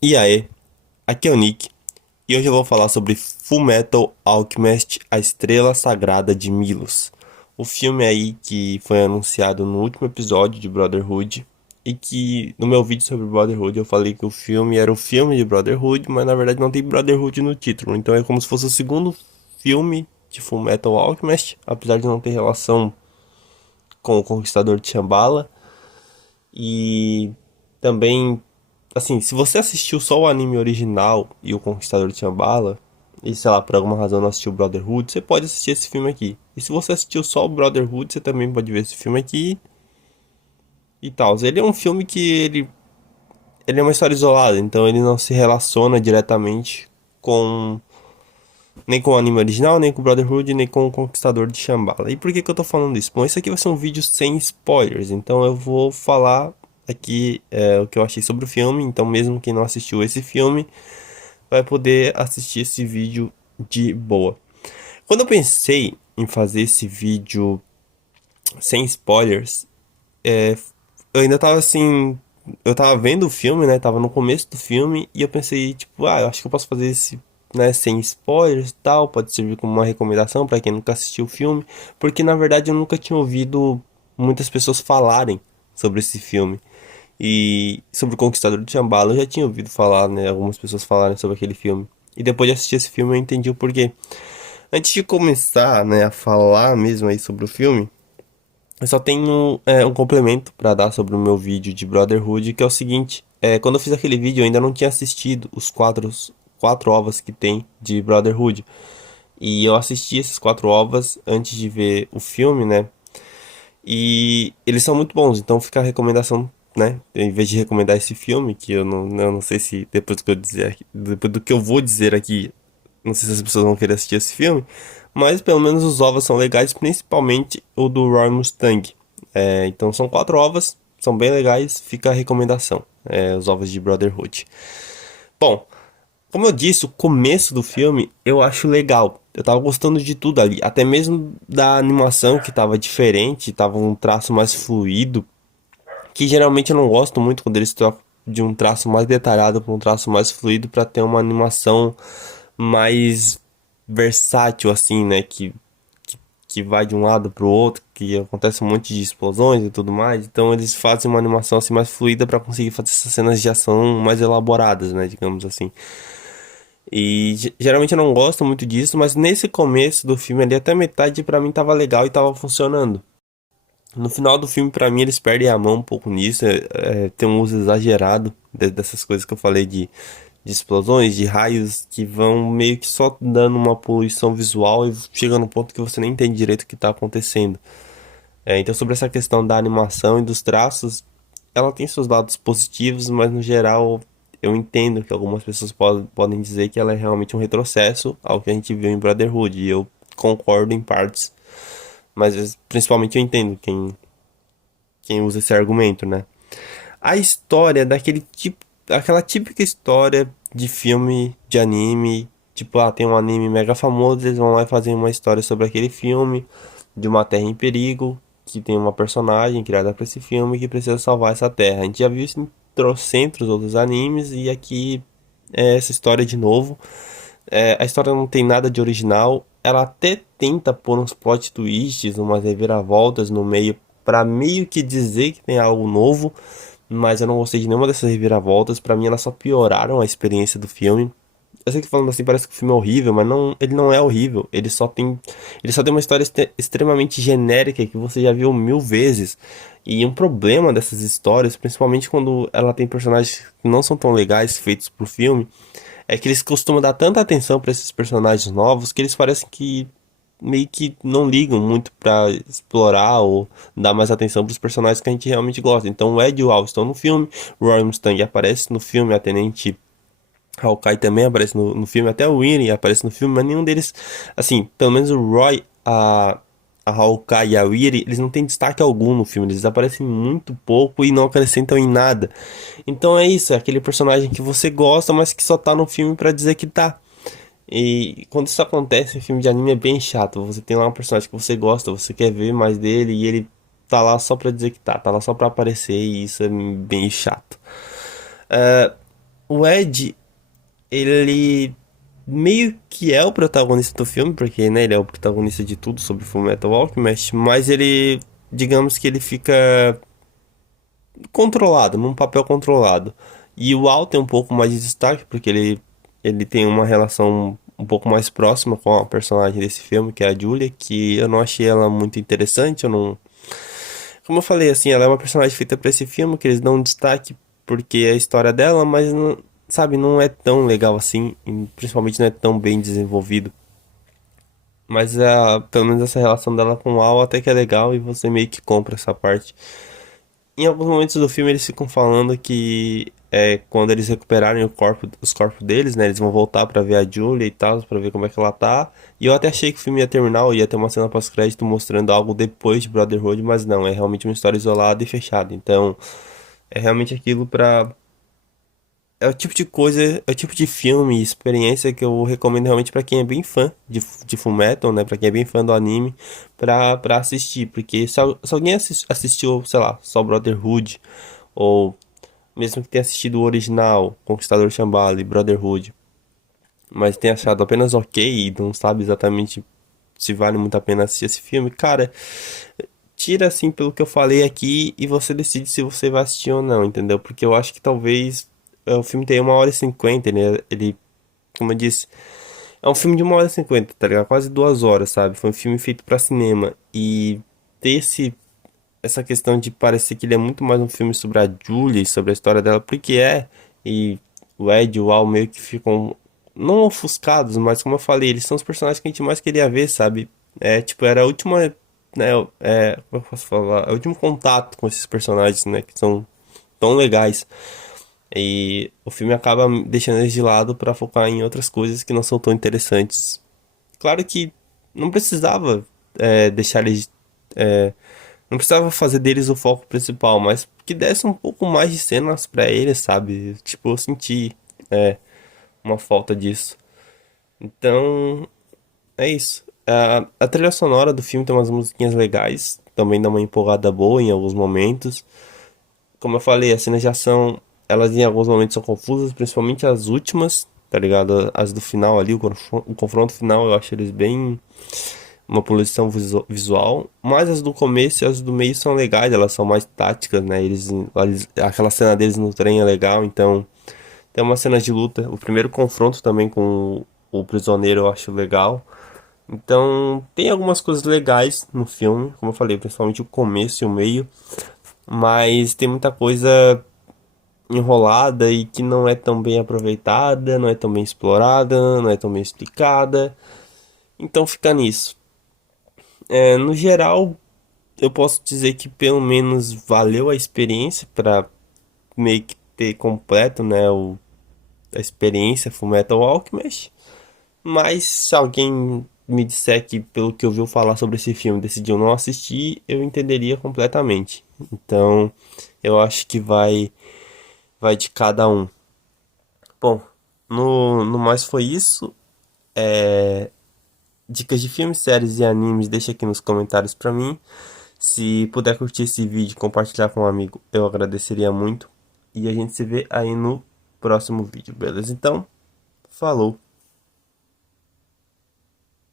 E aí, aqui é o Nick, e hoje eu vou falar sobre Fullmetal Alchemist, A Estrela Sagrada de Milos. O filme aí que foi anunciado no último episódio de Brotherhood, e que no meu vídeo sobre Brotherhood eu falei que o filme era o filme de Brotherhood, mas na verdade não tem Brotherhood no título, então é como se fosse o segundo filme de Fullmetal Alchemist, apesar de não ter relação com o Conquistador de Shambhala. E também, assim, se você assistiu só o anime original e o Conquistador de Shambhala, e sei lá, por alguma razão não assistiu Brotherhood, você pode assistir esse filme aqui. E se você assistiu só o Brotherhood, você também pode ver esse filme aqui e tal. Ele é um filme que ele é uma história isolada, então ele não se relaciona diretamente com nem com o anime original, nem com o Brotherhood, nem com o Conquistador de Shambhala. E por que que eu tô falando isso? Bom, esse aqui vai ser um vídeo sem spoilers, então eu vou falar aqui o que eu achei sobre o filme, então mesmo quem não assistiu esse filme vai poder assistir esse vídeo de boa. Quando eu pensei em fazer esse vídeo sem spoilers, eu ainda tava assim, eu tava vendo o filme, né? Tava no começo do filme e eu pensei, tipo, eu acho que eu posso fazer esse, né, sem spoilers e tal, pode servir como uma recomendação pra quem nunca assistiu o filme, porque na verdade eu nunca tinha ouvido muitas pessoas falarem sobre esse filme. E sobre o Conquistador de Shambhala eu já tinha ouvido falar, né, algumas pessoas falarem sobre aquele filme. E depois de assistir esse filme eu entendi o porquê. Antes de começar, né, a falar mesmo aí sobre o filme, eu só tenho um complemento pra dar sobre o meu vídeo de Brotherhood, que é o seguinte: quando eu fiz aquele vídeo, eu ainda não tinha assistido os quatro ovas que tem de Brotherhood. E eu assisti esses quatro ovas antes de ver o filme, né? E eles são muito bons, então fica a recomendação, né? Em vez de recomendar esse filme, que eu não sei se depois do que eu vou dizer aqui, não sei se as pessoas vão querer assistir esse filme, mas pelo menos os ovos são legais, principalmente o do Roy Mustang. Então são quatro ovos, são bem legais, fica a recomendação, os ovos de Brotherhood. Bom, como eu disse, o começo do filme eu acho legal. Eu tava gostando de tudo ali, até mesmo da animação que tava diferente, tava um traço mais fluido, que geralmente eu não gosto muito quando eles trocam de um traço mais detalhado para um traço mais fluido para ter uma animação mais versátil assim, né, que vai de um lado pro outro, que acontece um monte de explosões e tudo mais. Então eles fazem uma animação assim mais fluida para conseguir fazer essas cenas de ação mais elaboradas, né, digamos assim. E geralmente eu não gosto muito disso, mas nesse começo do filme ali, até metade pra mim tava legal e tava funcionando. No final do filme, pra mim, eles perdem a mão um pouco nisso. Tem um uso exagerado dessas coisas que eu falei de explosões, de raios, que vão meio que só dando uma poluição visual e chega no ponto que você nem entende direito o que tá acontecendo. Então, sobre essa questão da animação e dos traços, ela tem seus lados positivos, mas no geral eu entendo que algumas pessoas podem dizer que ela é realmente um retrocesso ao que a gente viu em Brotherhood, e eu concordo em partes, mas principalmente eu entendo quem usa esse argumento, né? A história daquele tipo, aquela típica história de filme de anime, tipo, tem um anime mega famoso, eles vão lá e fazem uma história sobre aquele filme, de uma terra em perigo, que tem uma personagem criada para esse filme que precisa salvar essa terra. A gente já viu isso em trocentos outros animes e aqui é essa história de novo. A história não tem nada de original. Ela até tenta pôr uns plot twists, umas reviravoltas no meio, pra meio que dizer que tem algo novo, mas eu não gostei de nenhuma dessas reviravoltas. Pra mim, elas só pioraram a experiência do filme. Eu sei que falando assim parece que o filme é horrível, mas não, ele não é horrível. Ele só tem uma história extremamente genérica que você já viu mil vezes. E um problema dessas histórias, principalmente quando ela tem personagens que não são tão legais feitos pro filme, é que eles costumam dar tanta atenção pra esses personagens novos que eles parecem que meio que não ligam muito pra explorar ou dar mais atenção pros personagens que a gente realmente gosta. Então o Ed e o Al estão no filme, o Roy Mustang aparece no filme, a Tenente Hawkeye também aparece no filme, até o Winnie aparece no filme, mas nenhum deles, assim, pelo menos o Roy, a Hawkeye e a Winnie, eles não têm destaque algum no filme, eles aparecem muito pouco e não acrescentam em nada. Então é isso, é aquele personagem que você gosta, mas que só tá no filme pra dizer que tá. E quando isso acontece em filme de anime é bem chato. Você tem lá um personagem que você gosta, você quer ver mais dele e ele tá lá só pra dizer que tá lá só pra aparecer e isso é bem chato. o Ed, ele meio que é o protagonista do filme, porque, né, ele é o protagonista de tudo sobre Fullmetal Alchemist, mas ele, digamos que ele fica controlado, num papel controlado. E o Al tem um pouco mais de destaque, porque ele tem uma relação um pouco mais próxima com a personagem desse filme, que é a Julia, que eu não achei ela muito interessante, eu não... Como eu falei, assim, ela é uma personagem feita pra esse filme, que eles dão um destaque porque é a história dela, mas, não, sabe, não é tão legal assim, e principalmente não é tão bem desenvolvido. Mas pelo menos essa relação dela com o Al até que é legal e você meio que compra essa parte. Em alguns momentos do filme eles ficam falando que quando eles recuperarem os corpos deles, né, eles vão voltar pra ver a Julia e tal, pra ver como é que ela tá. E eu até achei que o filme ia terminar, ia ter uma cena pós-crédito mostrando algo depois de Brotherhood, mas não, é realmente uma história isolada e fechada. Então, é realmente aquilo pra é o tipo de coisa, é o tipo de filme e experiência que eu recomendo realmente pra quem é bem fã de Fullmetal, né? Pra quem é bem fã do anime, pra assistir. Porque se alguém assistiu, sei lá, só Brotherhood, ou mesmo que tenha assistido o original, Conquistador Shambhala e Brotherhood, mas tenha achado apenas ok e não sabe exatamente se vale muito a pena assistir esse filme, cara, tira assim pelo que eu falei aqui e você decide se você vai assistir ou não, entendeu? Porque eu acho que talvez o filme tenha 1h50, ele, como eu disse, é um filme de 1h50, tá ligado? Quase 2 horas, sabe? Foi um filme feito pra cinema e ter essa questão de parecer que ele é muito mais um filme sobre a Julie, sobre a história dela, porque e o Ed e o Al meio que ficam não ofuscados, mas como eu falei, eles são os personagens que a gente mais queria ver, sabe? É, tipo, era a última, né, como eu posso falar? É o último contato com esses personagens, né, que são tão legais. E o filme acaba deixando eles de lado pra focar em outras coisas que não são tão interessantes. Claro que não precisava deixar eles não precisava fazer deles o foco principal, mas que desse um pouco mais de cenas pra eles, sabe? Tipo, eu senti uma falta disso. Então, é isso. A trilha sonora do filme tem umas musiquinhas legais, também dá uma empolgada boa em alguns momentos. Como eu falei, as cenas de ação, elas em alguns momentos são confusas, principalmente as últimas, tá ligado? As do final ali, o confronto final, eu acho eles bem uma poluição visual, mas as do começo e as do meio são legais, elas são mais táticas, né? Aquela cena deles no trem é legal, então tem uma cena de luta. O primeiro confronto também com o prisioneiro eu acho legal. Então tem algumas coisas legais no filme, como eu falei, principalmente o começo e o meio, mas tem muita coisa enrolada e que não é tão bem aproveitada, não é tão bem explorada, não é tão bem explicada. Então fica nisso. No geral, eu posso dizer que pelo menos valeu a experiência para meio que ter completo, né, a experiência Fullmetal Alchemist. Mas se alguém me disser que pelo que ouviu falar sobre esse filme decidiu não assistir, eu entenderia completamente. Então, eu acho que vai de cada um. Bom, no mais foi isso. Dicas de filmes, séries e animes, deixa aqui nos comentários pra mim. Se puder curtir esse vídeo e compartilhar com um amigo, eu agradeceria muito. E a gente se vê aí no próximo vídeo, beleza? Então, falou!